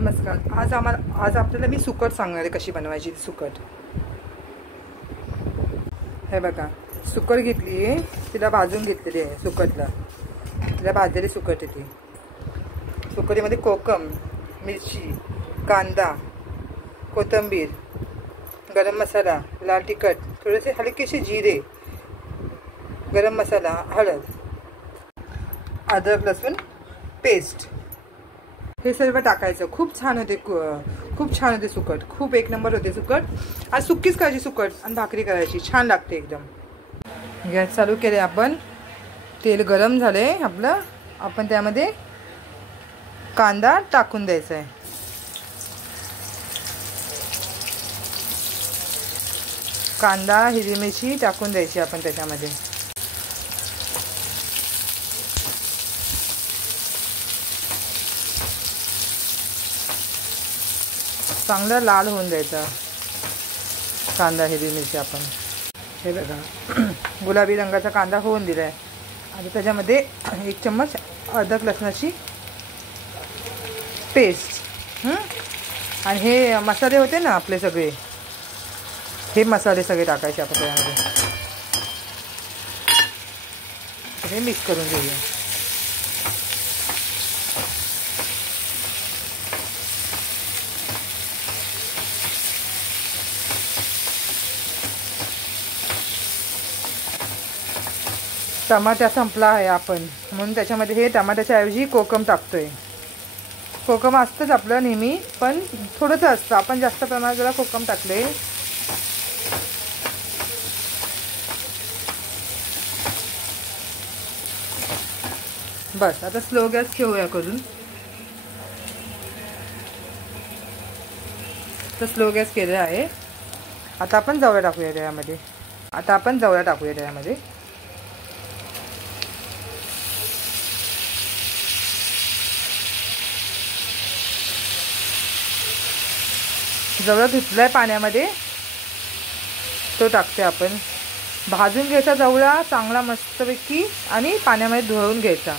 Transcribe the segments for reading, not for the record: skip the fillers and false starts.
नमस्कार. आज आपल्याला मी सुकट सांगणार आहे कशी बनवायची सुकट. हे बघा, सुकट घेतली आहे, तिला भाजून घेतलेली आहे. सुकटला तिला भाजलेली सुकट येते. सुकटीमध्ये कोकम, मिरची, कांदा, कोथिंबीर, गरम मसाला, लाल तिखट, थोडेसे हलकेसे जिरे, गरम मसाला, हळद, अद्रक लसूण पेस्ट, हे सर्व टाकायचं. खूप छान होते सुकट. खूप एक नंबर होते सुकट. आज सुक्कीच करायची सुकट आणि भाकरी करायची, छान लागते एकदम. गॅस चालू केले आपण. तेल गरम झाले आपलं. आपण त्यामध्ये कांदा टाकून द्यायचा आहे. कांदा, हिरवी मिरची टाकून द्यायची आपण त्याच्यामध्ये. चांगला लाल होऊन द्यायचा कांदा, हिरवी मिरची आपण. हे बघा, गुलाबी रंगाचा कांदा होऊन दिला आहे. आता त्याच्यामध्ये 1 चम्मच अद्रक लसणाची पेस्ट, आणि हे मसाले होते ना आपले सगळे, हे मसाले सगळे टाकायचे आपण त्यामध्ये. हे मिक्स करून घेऊया. टमाटा संपला आहे आपण, म्हणून त्याच्यामध्ये हे टमाट्याच्या ऐवजी कोकम टाकतोय. कोकम असतंच आपलं नेहमी, पण थोडंसं असतं. आपण जास्त प्रमाणात जरा कोकम टाकले. बस, आता स्लो गॅस ठेवूया करून. तर स्लो गॅस केलेला आहे. आता आपण जवळ टाकूया त्यामध्ये. जवळ धुतलाय पाण्यामध्ये, तो टाकते आपण. भाजून घ्यायचा जवळा चांगला मस्तपैकी, आणि पाण्यामध्ये धुवून घ्यायचा,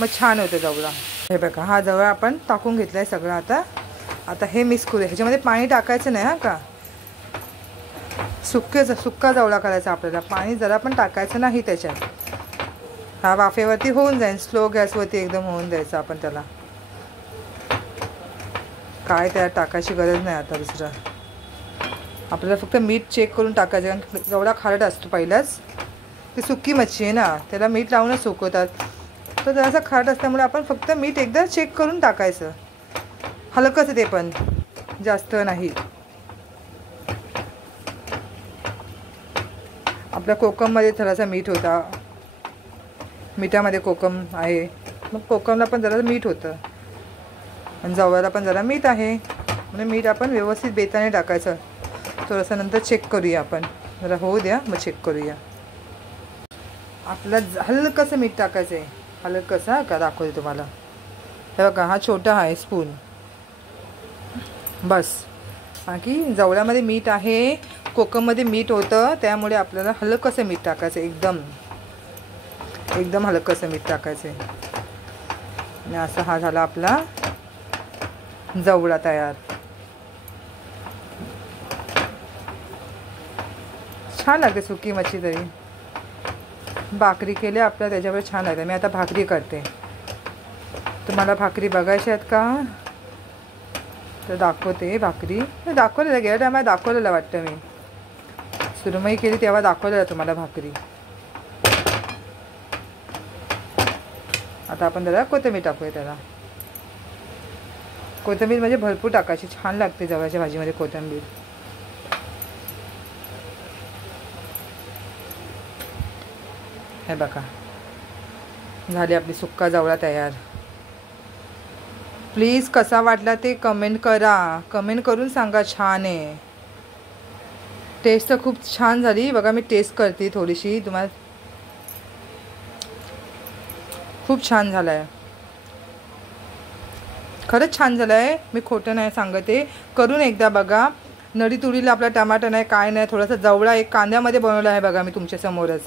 मग छान होतं जवळा. हे बघा, हा जवळ आपण टाकून घेतलाय सगळं. आता हे मिक्स करूया. ह्याच्यामध्ये पाणी टाकायचं नाही हा का. सुक्का जवळा करायचा आपल्याला. पाणी जरा पण टाकायचं नाही त्याच्यात. हा वाफेवरती होऊन जाईल. स्लो गॅसवरती एकदम होऊन द्यायचं आपण त्याला. काय त्यात टाकायची गरज नाही आता दुसरं. आपल्याला फक्त मीठ चेक करून टाकायचं, कारण जवळा खारट असतो पहिलाच. ती सुक्की मच्छी आहे ना, त्याला मीठ लावूनच सुकवतात. तर जरासा खारट असल्यामुळे आपण फक्त मीठ एकदा चेक करून टाकायचं. हलकंच ते पण, जास्त नाही. आपल्या कोकममध्ये थोडासा मीठ होता, मिठामध्ये कोकम आहे, मग कोकमला पण जरा मीठ होतं, आणि जवळला पण जरा मीठ आहे. म्हणजे मीठ आपण व्यवस्थित बेताने टाकायचं. थोडंसं नंतर चेक करूया आपण. जरा होऊ द्या, मग चेक करूया. आपलं हलकंसं मीठ टाकायचं आहे, हलकंसं का दाखवते तुम्हाला. हे बघा, हा छोटा आहे स्पून. बस, बाकी जवळ्यामध्ये मीठ आहे, कोकममध्ये मीठ होतं, त्यामुळे आपल्याला हलकंसं मीठ टाकायचं. एकदम हलकंसं मीठ टाकायचं आहे. आणि असा हा झाला आपला जवळा तयार. छान लागते सुकी मच्छी. तरी भाकरी केली आपल्या त्याच्यावर छान लागते. मी आता भाकरी करते. तुम्हाला भाकरी बघायची आहेत का, तर दाखवते. भाकरी दाखवलेलं गेल्या टायमाला दाखवलेलं वाटतं. मी सुरमई केली तेव्हा दाखवलेलं तुम्हाला भाकरी. आता आपण जरा कोथिंबीर टाकूया त्याला. कोथिंबीर म्हणजे भरपूर टाकायची, छान लागते जवळच्या भाजीमध्ये कोथिंबीर. हे बघा, झाली आपली सुक्का जवळा तयार. प्लीज कसा वाटला ते कमेंट करा. कमेंट करून सांगा. छान आहे. टेस्ट तर खूप छान झाली. बघा, मी टेस्ट करते थोडीशी तुम्हाला. खूप छान झाला आहे, खरंच छान झालं आहे. मी खोटं नाही सांगते. करून एकदा बघा. नडी तुडीला आपला टमाटर नाही, काय नाही. थोडासा जवळा एक कांद्यामध्ये बनवला आहे बघा मी तुमच्यासमोरच.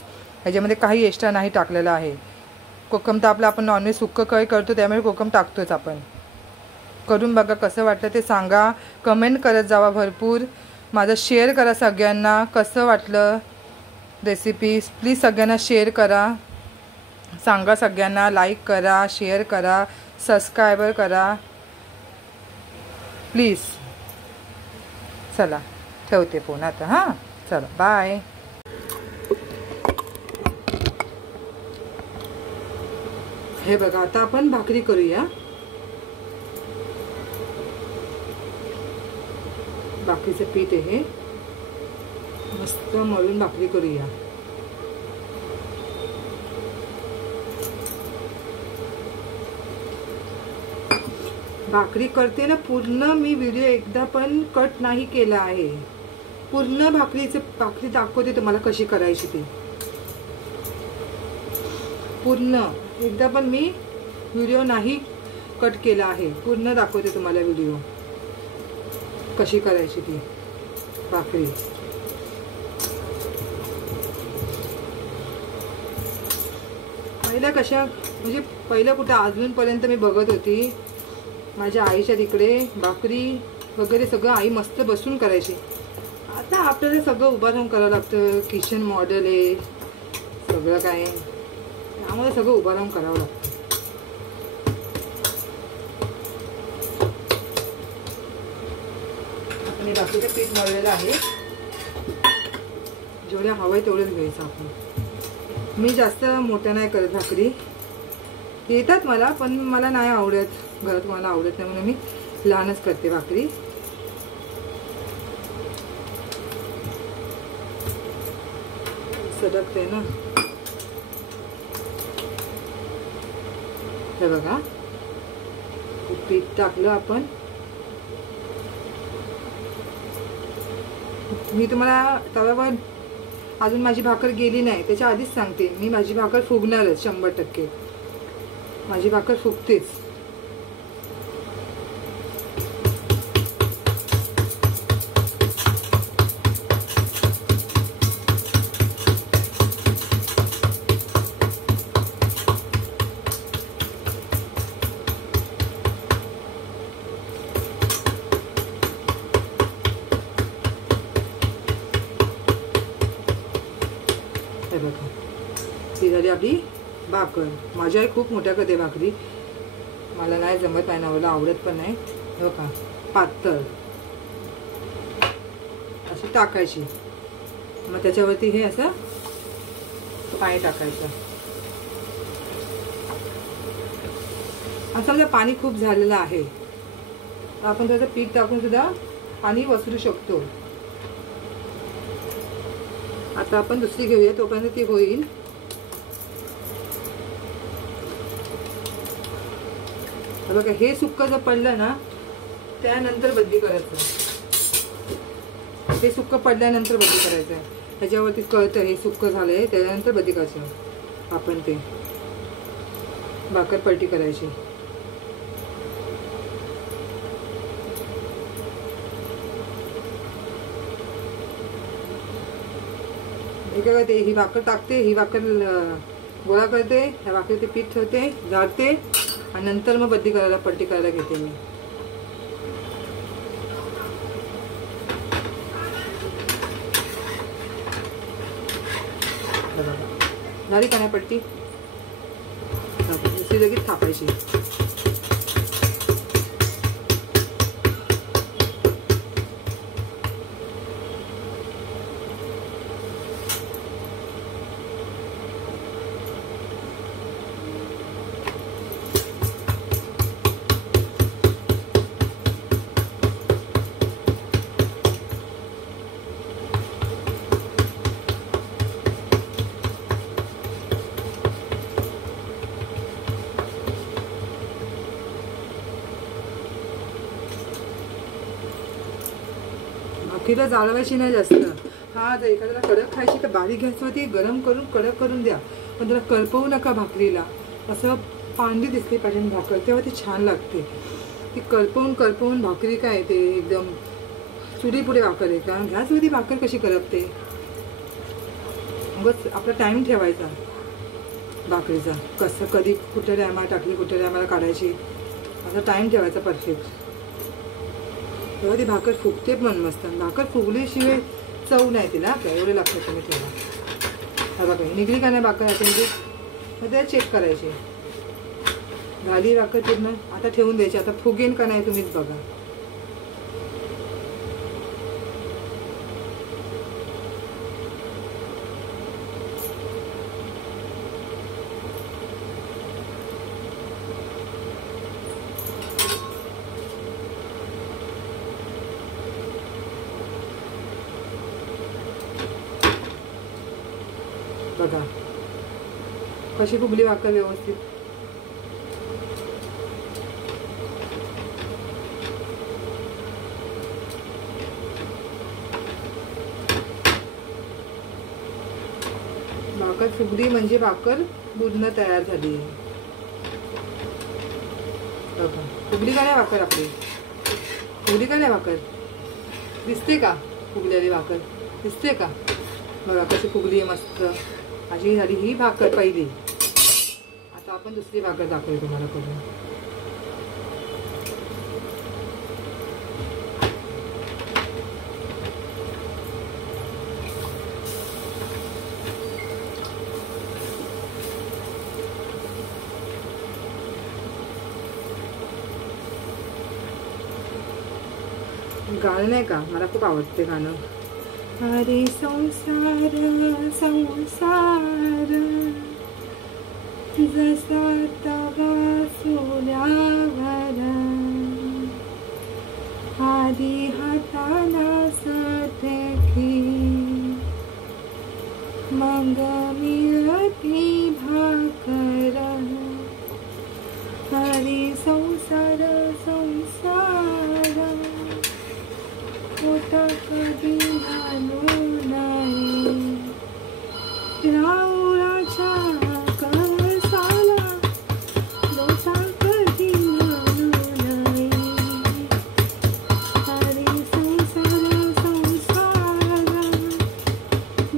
ह्याच्यामध्ये काही एक्स्ट्रा नाही टाकलेलं आहे. कोकम तर आपलं आपण नॉनव्हेज सुक्कं काही करतो त्यामुळे कोकम टाकतोच आपण. करून बघा, कसं वाटलं ते सांगा, कमेंट करत जावा भरपूर, माझं शेअर करा सगळ्यांना. कसं वाटलं रेसिपी प्लीज सगळ्यांना शेअर करा, सांगा सगळ्यांना, लाईक करा, शेअर करा, सबस्क्रायबर करा प्लीज. चला ठेवते फोन आता. हां चला बाय. हे बघा आता आपण भाकरी करूया. भाकरीचं पीठ आहे, मस्त मळून भाकरी करूया. भाकरी करते ना पूर्ण मी व्हिडिओ एकदा पण कट नाही केला आहे. पूर्ण भाकरी दाखवते तुम्हाला कशी करायची ती. पूर्ण एकदा पण मी व्हिडिओ नाही कट केला आहे. पूर्ण दाखवते तुम्हाला व्हिडिओ कशी करायची ती भाकरी. पहिल्या कशा म्हणजे पहिलं कुठं अजूनपर्यंत मी बघत होती माझ्या आईच्या तिकडे भाकरी वगैरे सगळं आई मस्त बसून करायची. आता आपल्याला सगळं उभं राहून करावं लागतं. किचन मॉडेल आहे सगळं काय, त्यामुळे सगळं उभं राहून करावं लागतं. आणि भाकरीचं पीठ मळलेलं आहे, जेवढ्या हवंय तेवढंच घ्यायचं आपण. मी जास्त मोठ्या नाही करत भाकरी, येतात मला पण मला नाही आवडत, घरात मला आवडत नाही म्हणून मी लहानच करते भाकरी. सडकते ना. हे बघा पीठ टाकलं आपण. मी तुम्हाला तव्यावर अजून माझी भाकर गेली नाही त्याच्या आधीच सांगते, मी माझी भाकर फुगणारच 100%. माझी भाकर फुगतेच. हे बघा ती झाली आपली भाकर. माझी आई खूप मोठ्या करते भाकरी, मला नाही जमत नाही ना, मला आवडत पण नाही. हो का पातळ अशी टाकायची, मग त्याच्यावरती हे असं पाणी टाकायचं. असं समजा पाणी खूप झालेलं आहे आपण त्याचं पीठ टाकून सुद्धा पाणी वसरू शकतो. आता आपण दुसरी घेऊया तोपर्यंत ती होईल. बघा हे सुक्क जर पडलं ना त्यानंतर बद्दी करायचं. हे सुक्क पडल्यानंतर बद्दी करायचं. त्याच्यावरती कळतं हे सुक्क झालंय, त्याच्यानंतर बद्दी करायचं आपण. ते भाकर पलटी करायची. हे काय करते, ही भाकर टाकते, ही भाकर गोळा करते, ह्या भाकरी ते पीठ ठेवते, झाडते आणि नंतर मग बद्दी करायला पलटी करायला घेते मी. झाली का नाही पलटी, दुसरी लगेच थापायची. भाकरीला जाळवायची नाही जास्त. हा जर एखाद्याला कडक खायची तर बारीक गॅसवरती गरम करून कडक करून द्या, पण त्याला करपवू नका भाकरीला. असं पांढरी दिसली पाहिजे भाकर, तेव्हा ती छान लागते. ती करपवून भाकरी काय ते एकदम चुडी पुढे भाकर आहे का, गॅसवरती भाकर कशी करपते. मग आपला टाईम ठेवायचा भाकरीचा, कसं कधी कुठल्या टायमाला टाकली कुठल्या टायमाला काढायची आता टाईम ठेवायचा परफेक्ट, तेव्हा ती भाकर फुगते पण मस्त. भाकर फुगल्याशिवाय चव नाही तिला. एवढे लागतं तुम्ही ठेवा. हा बघा निघली का नाही भाकर याच्यामध्ये, मग त्या चेक करायची. झाली भाकर पूर्ण, आता ठेवून द्यायची. आता फुगेन का नाही तुम्हीच बघा. बघा कशी फुगली भाकर व्यवस्थित. भाकर फुगली म्हणजे भाकर पूर्ण तयार झाली. बघा फुगली का नाही भाकर आपली, फुगली का नाही भाकर, दिसते का फुगलेली भाकर, दिसते का. बघा कशी फुगली आहे मस्त. अशी झाली ही भाकर पहिली. आता आपण दुसरी भाकर दाखवूया तुम्हाला करून. गाणं नाही का, मला खूप आवडते गाणं. अरे संसार संसार जसा तवा सोल्यावर, आधी हाताला सटकी मग मिळती भाकर. अरे संसार संसार होता कधी घालू नाही, राऊळाच्या कळसाला लोटा कधी घालू नाही. अरे संसार संसार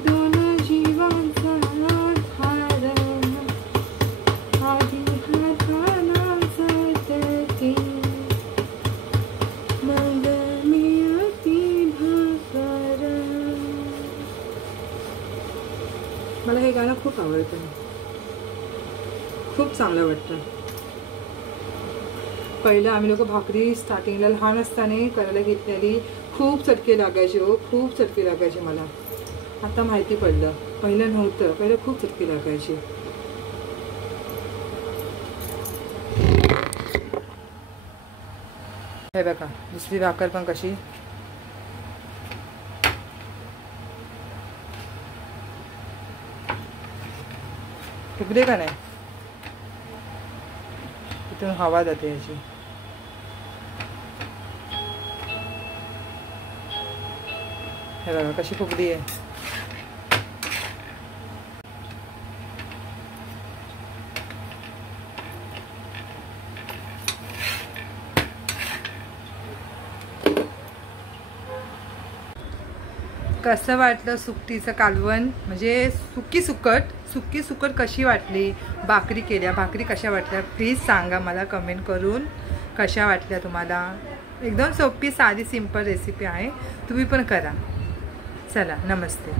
दोन जीवांचा आधार, आधी हाताला सटकी मग मला हे गाणं खूप आवडतं, खूप चांगलं वाटतं. पहिलं आम्ही लोक भाकरी स्टार्टिंगला लहान असताना करायला घेतलेली, खूप चटके लागायचे हो, खूप चटके लागायचे मला. आता माहिती पडलं, पहिलं नव्हतं, पहिलं खूप चटके लागायचे. हे बघा दुसरी भाकर पण कशी फुगली का नाही, तिथून हवा जाते याची. हे बघा कशी फुगली आहे. कसं वाटलं सुकटीचं कालवण, म्हणजे सुकी सुकट कशी वाटली. भाकरी केल्या, भाकरी कशा वाटल्या प्लीज सांगा मला कमेंट करून. कशा वाटल्या तुम्हाला. एकदम सोपी साधी सिंपल रेसिपी आहे, तुम्ही पण करा. चला नमस्ते.